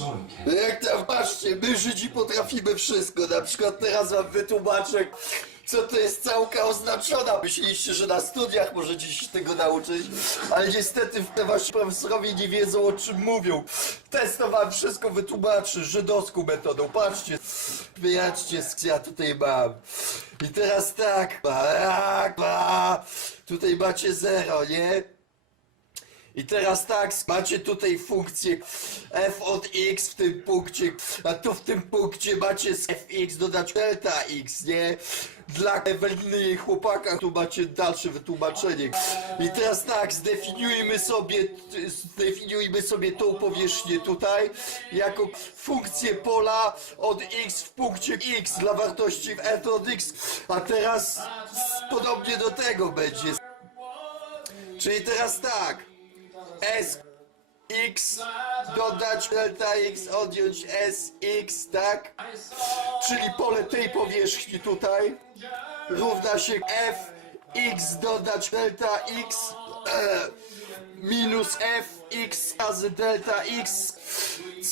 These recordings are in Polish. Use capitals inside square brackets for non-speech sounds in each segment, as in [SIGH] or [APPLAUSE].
Sojkę. Jak tam patrzcie, my Żydzi potrafimy wszystko. Na przykład teraz wam wytłumaczę, co to jest całka oznaczona. Myśleliście, że na studiach możecie się tego nauczyć, ale niestety te wasi profesorowie nie wiedzą o czym mówią. Test to wam wszystko wytłumaczy żydowską metodą. Patrzcie, wyjaczcie, co ja tutaj mam. I teraz tak, tak, ma. Tutaj macie zero, nie? I teraz tak, macie tutaj funkcję f od x w tym punkcie, a tu w tym punkcie macie z fx dodać delta x, nie? Dla Eweliny i chłopaka tu macie dalsze wytłumaczenie. I teraz tak, zdefiniujmy sobie, zdefiniujmy sobie tą powierzchnię tutaj jako funkcję pola od x w punkcie x dla wartości f od x, a teraz podobnie do tego będzie. Czyli teraz tak, S dodać delta x odjąć s tak? Czyli pole tej powierzchni tutaj równa się f x dodać delta x e, [CLEARS THROAT] minus f x razy delta x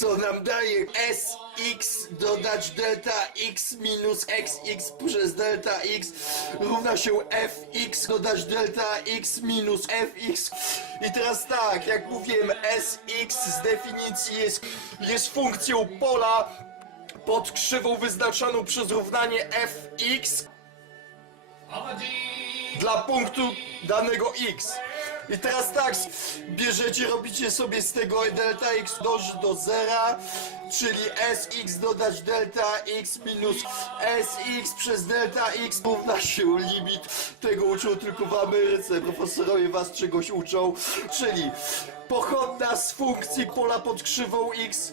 co nam daje s x dodać delta x minus xx przez delta x. Równa się fx dodać delta x minus fx i teraz tak, jak mówiłem sx z definicji jest, jest funkcją pola pod krzywą wyznaczaną przez równanie fx dla punktu danego x. I teraz tak, bierzecie, robicie sobie z tego delta x dąży do zera, czyli sx dodać delta x minus sx przez delta x równa się limit. Tego uczą tylko w Ameryce, profesorowie was czegoś uczą. Czyli pochodna z funkcji pola pod krzywą x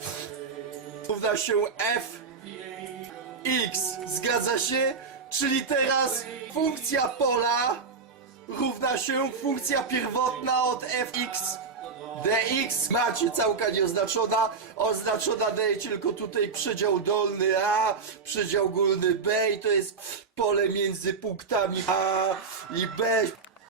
równa się f x. Zgadza się? Czyli teraz funkcja pola równa się funkcja pierwotna od fx dx. Macie całka nieoznaczona. Oznaczona daje tylko tutaj przedział dolny a, przedział górny b i to jest pole między punktami a i b.